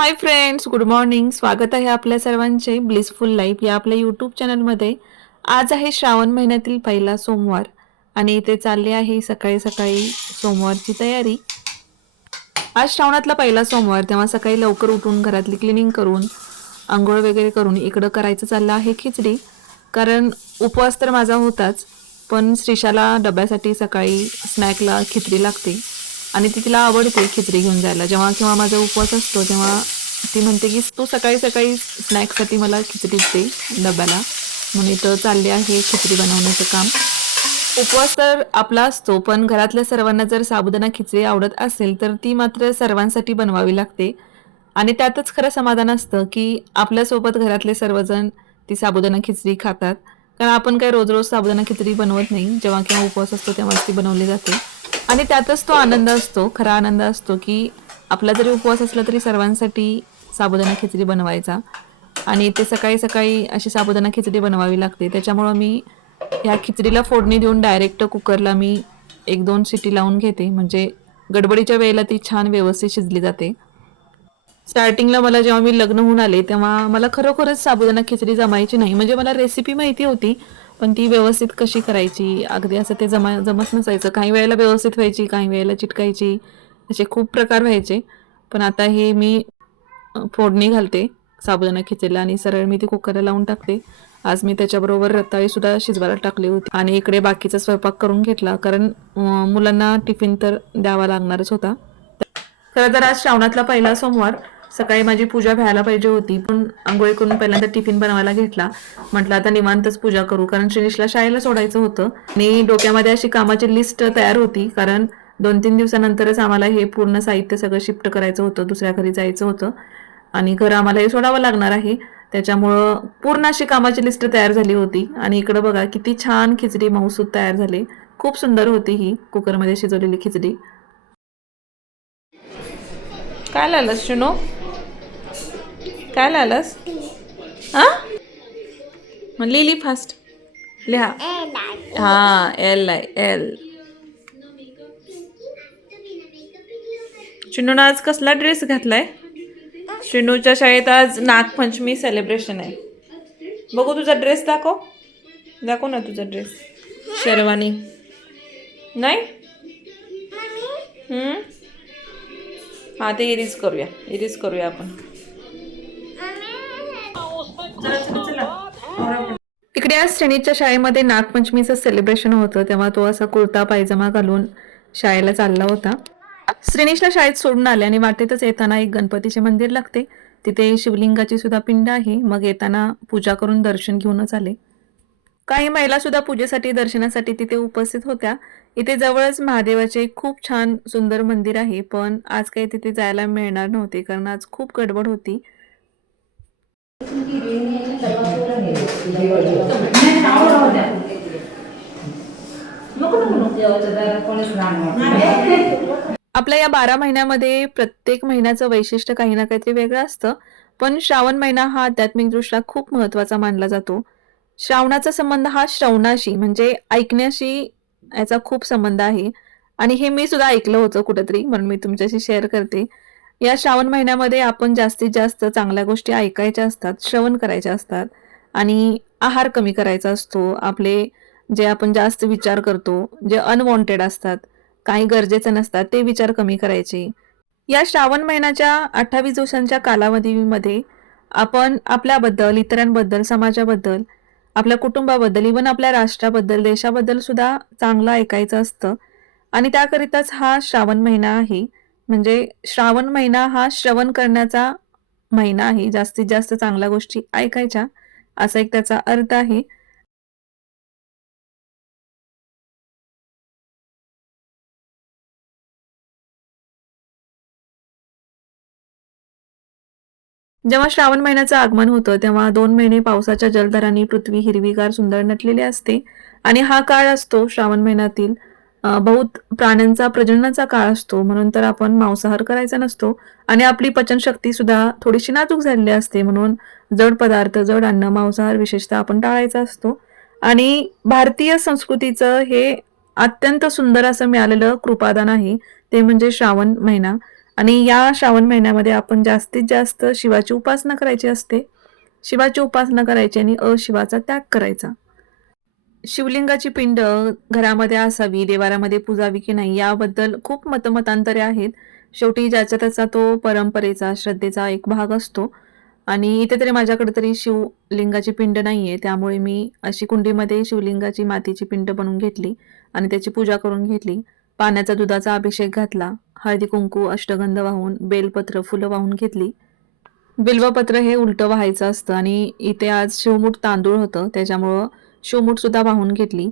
Hi friends, good morning. स्वागत आहे आपल्या सर्वांचे ब्लिसफुल लाईफ या आपल्या यूट्यूब चॅनलमध्ये. आज आहे श्रावण महिन्यातील पहिला सोमवार आणि इथे चालली आहे सकाळी सकाळी सोमवारची तयारी. आज श्रावणातला पहिला सोमवार, तेव्हा सकाळी लवकर उठून घरातली क्लिनिंग करून आंघोळ वगैरे करून इकडं करायचं चाललं आहे खिचडी. कारण उपवास तर माझा होताच, पण श्रीशाला डब्यासाठी सकाळी स्नॅकला खिचडी लागते आणि ती तिला आवडते खिचडी घेऊन जायला. जेव्हा केव्हा माझा उपवास असतो तेव्हा ती म्हणते की तू सकाळी सकाळी स्नॅक्ससाठी मला खिचडीच दे डब्याला. म्हणून इथं चालले आहे खिचडी बनवण्याचं काम. उपवास तर आपला असतो, पण घरातल्या सर्वांना जर साबुदाणा खिचडी आवडत असेल तर ती मात्र सर्वांसाठी बनवावी लागते. आणि त्यातच खरं समाधान असतं की आपल्यासोबत घरातले सर्वजण ती साबुदाणा खिचडी खातात. कारण आपण काही रोज रोज साबुदाणा खिचडी बनवत नाही, जेव्हा केव्हा उपवास असतो तेव्हाच ती बनवली जाते. आणि त्यातच तो आनंद असतो, खरा आनंद असतो की आपला जरी उपवास असला तरी सर्वांसाठी साबुदाणा खिचडी बनवायचा. आणि ते सकाळी सकाळी अशी साबुदाणा खिचडी बनवावी लागते. त्याच्यामुळं मी ह्या खिचडीला फोडणी देऊन डायरेक्ट कुकरला मी 1-2 शिटी लावून घेते, म्हणजे गडबडीच्या वेळेला ती छान व्यवस्थित शिजली जाते. स्टार्टिंगला मला जेव्हा मी लग्न होऊन आले तेव्हा मला खरोखरच साबुदाणा खिचडी जमायची नाही. म्हणजे मला रेसिपी माहिती होती, पण ती व्यवस्थित कशी करायची अगदी असं ते जमत नसायचं. काही वेळेला व्यवस्थित व्हायची, काही वेळेला चिटकायची, असे खूप प्रकार व्हायचे. पण आता हे मी फोडणी घालते साबुदाणा खिचडीला आणि सरळ मी ती कुकरला लावून टाकते. आज मी त्याच्याबरोबर रताळी सुद्धा शिजवायला टाकली होती आणि इकडे बाकीचा स्वयंपाक करून घेतला, कारण मुलांना टिफिन तर द्यावा लागणारच होता. खरं तर आज श्रावणातला पहिला सोमवार. सकाळी माझी पूजा व्हायला पाहिजे होती, पण आंघोळी करून पहिल्यांदा टिफिन बनवायला घेतला. म्हटलं आता निवांतच पूजा करू, कारण श्रीनिशला शाळेला सोडायचं होतं आणि डोक्यामध्ये अशी कामाची लिस्ट तयार होती. कारण 2-3 दिवसानंतरच आम्हाला हे पूर्ण साहित्य सगळं शिफ्ट करायचं होतं, दुसऱ्या घरी जायचं होतं आणि घर आम्हाला हे सोडावं लागणार आहे. त्याच्यामुळं पूर्ण अशी कामाची लिस्ट तयार झाली होती. आणि इकडं बघा किती छान खिचडी मऊसूद तयार झाली. खूप सुंदर होती ही कुकरमध्ये शिजवलेली खिचडी. काय लालस शुनो, काय लालस? हा, मग लिहिली फास्ट लिहा. हा, एल आहे एल. चिनून आज कसला ड्रेस घातलाय? चिनूच्या शाळेत आज नागपंचमी सेलिब्रेशन आहे. बघू तुझा ड्रेस दाखव, दाखव ना तुझा ड्रेस. शेरवानी नाही. हा, ते इरीज करूया आपण. इकडे आज श्रेणीच्या शाळेमध्ये नागपंचमीचं सेलिब्रेशन होतं, तेव्हा तो असा कुर्ता पायजमा घालून शाळेला चालला होता. श्रेणीशला शाळेत सोडून आले आणि वाटेतच येताना एक गणपतीचे मंदिर लागते, तिथे शिवलिंगाची सुद्धा पिंड आहे. मग येताना पूजा करून दर्शन घेऊनच आले. काही महिला सुद्धा पूजेसाठी दर्शनासाठी तिथे उपस्थित होत्या. इथे जवळच महादेवाचे खूप छान सुंदर मंदिर आहे, पण आज काही तिथे जायला मिळणार नव्हते कारण आज खूप गडबड होती. आपल्या या 12 महिन्यामध्ये प्रत्येक महिन्याचं वैशिष्ट्य काही ना काहीतरी वेगळं असतं, पण श्रावण महिना हा आध्यात्मिकदृष्ट्या खूप महत्त्वाचा मानला जातो. श्रावणाचा संबंध हा श्रवणाशी म्हणजे ऐकण्याशी याचा खूप संबंध आहे आणि हे मी सुद्धा ऐकलं होतं कुठेतरी, म्हणून मी तुमच्याशी शेअर करते. या श्रावण महिन्यामध्ये आपण जास्तीत जास्त चांगल्या गोष्टी ऐकायच्या असतात, श्रवण करायच्या असतात आणि आहार कमी करायचा असतो. आपले जे आपण जास्त विचार करतो, जे अनवॉन्टेड असतात, काही गरजेचं नसतात, ते विचार कमी करायचे. या श्रावण महिन्याच्या 28 दिवसांच्या कालावधीमध्ये आपण आपल्याबद्दल, इतरांबद्दल, समाजाबद्दल, आपल्या कुटुंबाबद्दल, इव्हन आपल्या राष्ट्राबद्दल, देशाबद्दल सुद्धा चांगलं ऐकायचं असतं. आणि त्याकरिताच हा श्रावण महिना आहे. म्हणजे श्रावण महिना हा श्रवण करण्याचा महिना आहे. जास्तीत जास्त चांगल्या गोष्टी ऐकायच्या, असा एक त्याचा अर्थ आहे. जेव्हा श्रावण महिन्याचं आगमन होतं तेव्हा 2 महिने पावसाच्या जलधारांनी पृथ्वी हिरवीगार सुंदर नटलेली असते आणि हा काळ असतो श्रावण महिन्यातील बहुत प्राण्यांचा प्रजननाचा काळ असतो. म्हणून तर आपण मांसाहार करायचा नसतो आणि आपली पचनशक्ती सुद्धा थोडीशी नाजूक झालेली असते, म्हणून जड पदार्थ, जड अन्न, मांसाहार विशेषतः आपण टाळायचा असतो. आणि भारतीय संस्कृतीचं हे अत्यंत सुंदर असं मिळालेलं कृपादान आहे, ते म्हणजे श्रावण महिना. आणि या श्रावण महिन्यामध्ये आपण जास्तीत जास्त शिवाची उपासना करायची असते. शिवाची उपासना करायची आणि अशिवाचा त्याग करायचा. शिवलिंगाची पिंड घरामध्ये असावी, देवारामध्ये पुजावी की नाही याबद्दल खूप मतमतांतरे आहेत. शेवटी ज्याचा त्याचा तो परंपरेचा, श्रद्धेचा एक भाग असतो. आणि इथे तरी माझ्याकडे तरी शिवलिंगाची पिंड नाहीये, त्यामुळे मी अशी कुंडीमध्ये शिवलिंगाची मातीची पिंड बनवून घेतली आणि त्याची पूजा करून घेतली. पाण्याचा दुधाचा अभिषेक घातला, हळदी कुंकू अष्टगंध वाहून, बेलपत्र फुलं वाहून घेतली. बिल्वपत्र हे उलटं व्हायचं असतं आणि इथे आज शिवमूठ तांदूळ होतं, त्याच्यामुळं शिवमूठ सुद्धा वाहून घेतली.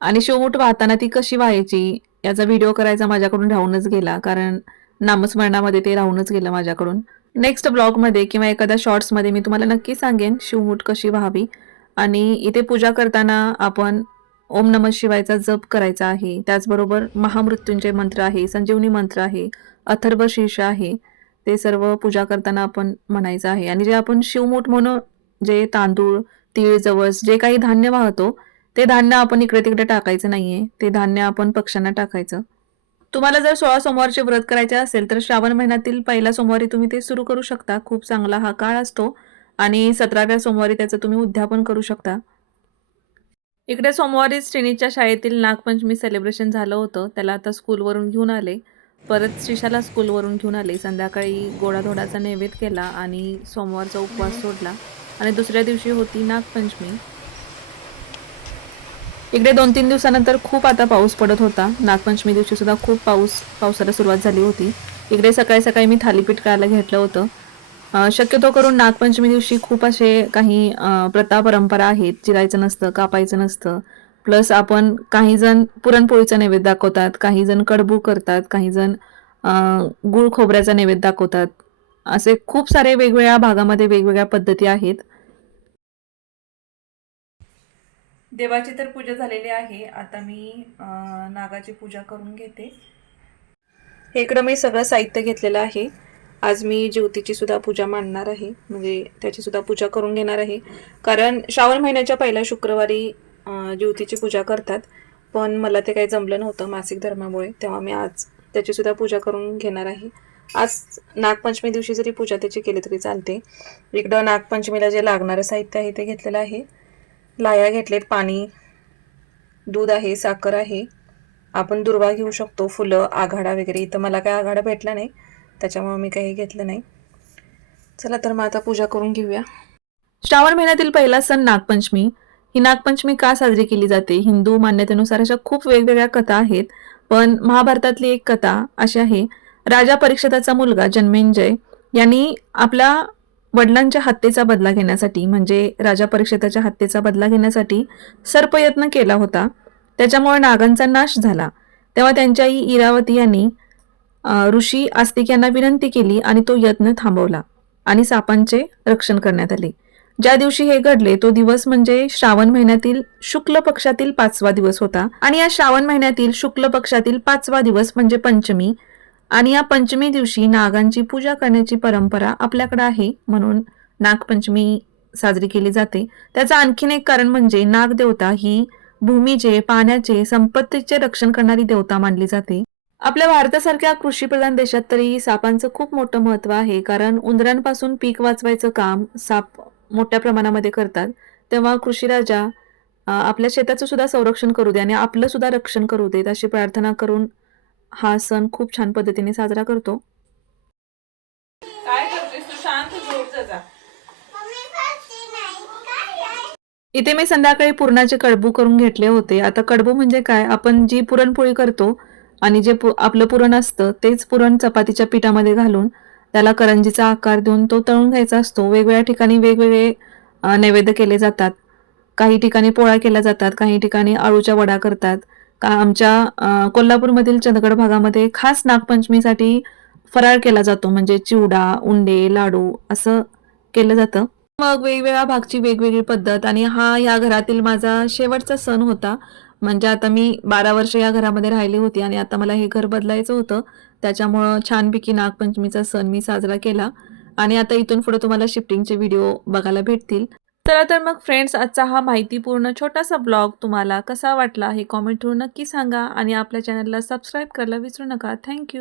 आणि शिवमूठ वाहताना ती कशी व्हायची याचा व्हिडिओ करायचा माझ्याकडून राहूनच गेला, कारण नामस्मरणामध्ये ते राहूनच गेलं माझ्याकडून. नेक्स्ट ब्लॉगमध्ये किंवा एखाद्या शॉर्ट्समध्ये मी तुम्हाला नक्की सांगेन शिवमूठ कशी व्हावी. आणि इथे पूजा करताना आपण ओम नमः शिवायचा जप करायचा आहे. त्याचबरोबर महामृत्युंजय मंत्र आहे, संजीवनी मंत्र आहे, अथर्व शीर्ष आहे. ते सर्व पूजा करताना आपण म्हणायचं आहे. आणि जे आपण शिवमूठ म्हणून जे तांदूळ, तीळ, जवस जे काही धान्य वाहतो, ते धान्य आपण इकडे-तिकडे टाकायचं नाहीये. ते धान्य आपण पक्ष्यांना टाकायचं. तुम्हाला जर 16 सोमवारचे व्रत करायचे असेल, तर श्रावण महिन्यातील पहिला सोमवारी तुम्ही ते सुरू करू शकता. खूप चांगला हा काळ असतो आणि 17व्या सोमवारी त्याचं तुम्ही उद्यापन करू शकता. इकडे सोमवारी श्रेणीच्या शाळेतील नागपंचमी सेलिब्रेशन झालं होतं. त्याला आता स्कूलवरून घेऊन आले. परत श्रीशाला स्कूलवरून घेऊन आले. संध्याकाळी गोडाधोडाचा नैवेद्य केला आणि सोमवारचा उपवास सोडला. आणि दुसऱ्या दिवशी होती नागपंचमी. इकडे 2-3 दिवसानंतर खूप आता पाऊस पडत होता. नागपंचमी दिवशी सुद्धा खूप पावसाला सुरुवात झाली होती. इकडे सकाळी सकाळी मी थालीपीठ करायला घेतलं होतं. शक्यतो करून नागपंचमी दिवशी खूप असे काही प्रथा परंपरा आहेत. चिरायचं नसतं, कापायचं नसतं. प्लस आपण काही जण पुरणपोळीचा नैवेद्य दाखवतात, काही जण कडबू करतात, काही जण गुळ खोबऱ्याचा नैवेद्य दाखवतात. असे खूप सारे वेगवेगळ्या भागामध्ये वेगवेगळ्या पद्धती आहेत. देवाची तर पूजा झालेली आहे. आता मी नागाची पूजा करून घेते. हे इकडं मी सगळं साहित्य घेतलेलं आहे. आज मी ज्योतीची सुद्धा पूजा मांडणार आहे, म्हणजे त्याची सुद्धा पूजा करून घेणार आहे. कारण श्रावण महिन्याच्या पहिल्या शुक्रवारी ज्योतीची पूजा करतात, पण मला ते काही जमलं नव्हतं मासिक धर्मामुळे, तेव्हा मी आज त्याची सुद्धा पूजा करून घेणार आहे. आज नागपंचमी दिवशी जरी पूजा त्याची केली तरी चालते. इकडं नागपंचमीला जे लागणारं साहित्य आहे ते घेतलेलं आहे. लाह्या घेतलेत, पाणी, दूध आहे, साखर आहे. आपण दुर्वा घेऊ शकतो, फुलं, आघाडा वगैरे. इथं मला काय आघाडा भेटला नाही, त्याच्यामुळे मी काही घेतलं नाही. चला तर मग आता पूजा करून घेऊया. श्रावण महिन्यातील पहिला सण नागपंचमी. ही नागपंचमी का साजरी केली जाते? हिंदू मान्यतेनुसार अशा खूप वेगवेगळ्या कथा आहेत, पण महाभारतातली एक कथा अशी आहे. राजा परीक्षिताचा मुलगा जन्मेंजय यांनी आपल्या वडिलांच्या हत्येचा बदला घेण्यासाठी, म्हणजे राजा परीक्षिताच्या हत्येचा बदला घेण्यासाठी सर्पयत्न केला होता. त्याच्यामुळे नागांचा नाश झाला. तेव्हा त्यांच्या आई इरावती यांनी ऋषी आस्तिक यांना विनंती केली आणि तो यत्न थांबवला आणि सापांचे रक्षण करण्यात आले. ज्या दिवशी हे घडले तो दिवस म्हणजे श्रावण महिन्यातील शुक्ल पक्षातील 5वा दिवस होता. आणि या श्रावण महिन्यातील शुक्ल पक्षातील 5वा दिवस म्हणजे पंचमी. आणि या पंचमी दिवशी नागांची पूजा करण्याची परंपरा आपल्याकडे आहे, म्हणून नागपंचमी साजरी केली जाते. त्याचं आणखीन एक कारण म्हणजे नागदेवता ही भूमीचे, पाण्याचे, संपत्तीचे रक्षण करणारी देवता मानली जाते. आपल्या भारतासारख्या कृषीप्रधान देशात तरी सापांचं खूप मोठं महत्त्व आहे, कारण उंदरांपासून पीक वाचवायचं काम साप मोठ्या प्रमाणामध्ये करतात. तेव्हा कृषी राजा आपल्या शेताचं सुद्धा संरक्षण करू दे आणि आपलं सुद्धा रक्षण करू देत, अशी प्रार्थना करून हा सण खूप छान पद्धतीने साजरा करतो. काय करतेस तू? शांत झोप जा. इथे मी संध्याकाळी पुरणाचे कडबू करून घेतले होते. आता कडबू म्हणजे काय? आपण जी पुरणपोळी करतो आणि जे आपलं पुरण असतं तेच पुरण चपातीच्या पिठामध्ये घालून त्याला करंजीचा आकार देऊन तो तळून घ्यायचा असतो. वेगवेगळ्या ठिकाणी वेगवेगळे नैवेद्य केले जातात. काही ठिकाणी पोळ्या केल्या जातात, काही ठिकाणी आळूच्या वड्या करतात. आमच्या कोल्हापूरमधील चंदगड भागामध्ये खास नागपंचमीसाठी फराळ केला जातो, म्हणजे चिवडा, उंडे, लाडू असं केलं जातं. मग वेगवेगळ्या भागची वेगवेगळी पद्धत. आणि हा या घरातील माझा शेवटचा सण होता. म्हणजे आता मी 12 वर्ष या घरामध्ये राहिली होती आणि आता मला हे घर बदलायचं होतं. त्याच्यामुळं छानपैकी नागपंचमीचा सण मी साजरा केला आणि आता इथून पुढे तुम्हाला शिफ्टिंगचे व्हिडिओ बघायला भेटतील. चला तर मग फ्रेंड्स, आजचा हा माहितीपूर्ण छोटासा ब्लॉग तुम्हाला कसा वाटला हे कॉमेंट करून नक्की सांगा आणि आपल्या चॅनलला सबस्क्राईब करायला विसरू नका. थँक्यू.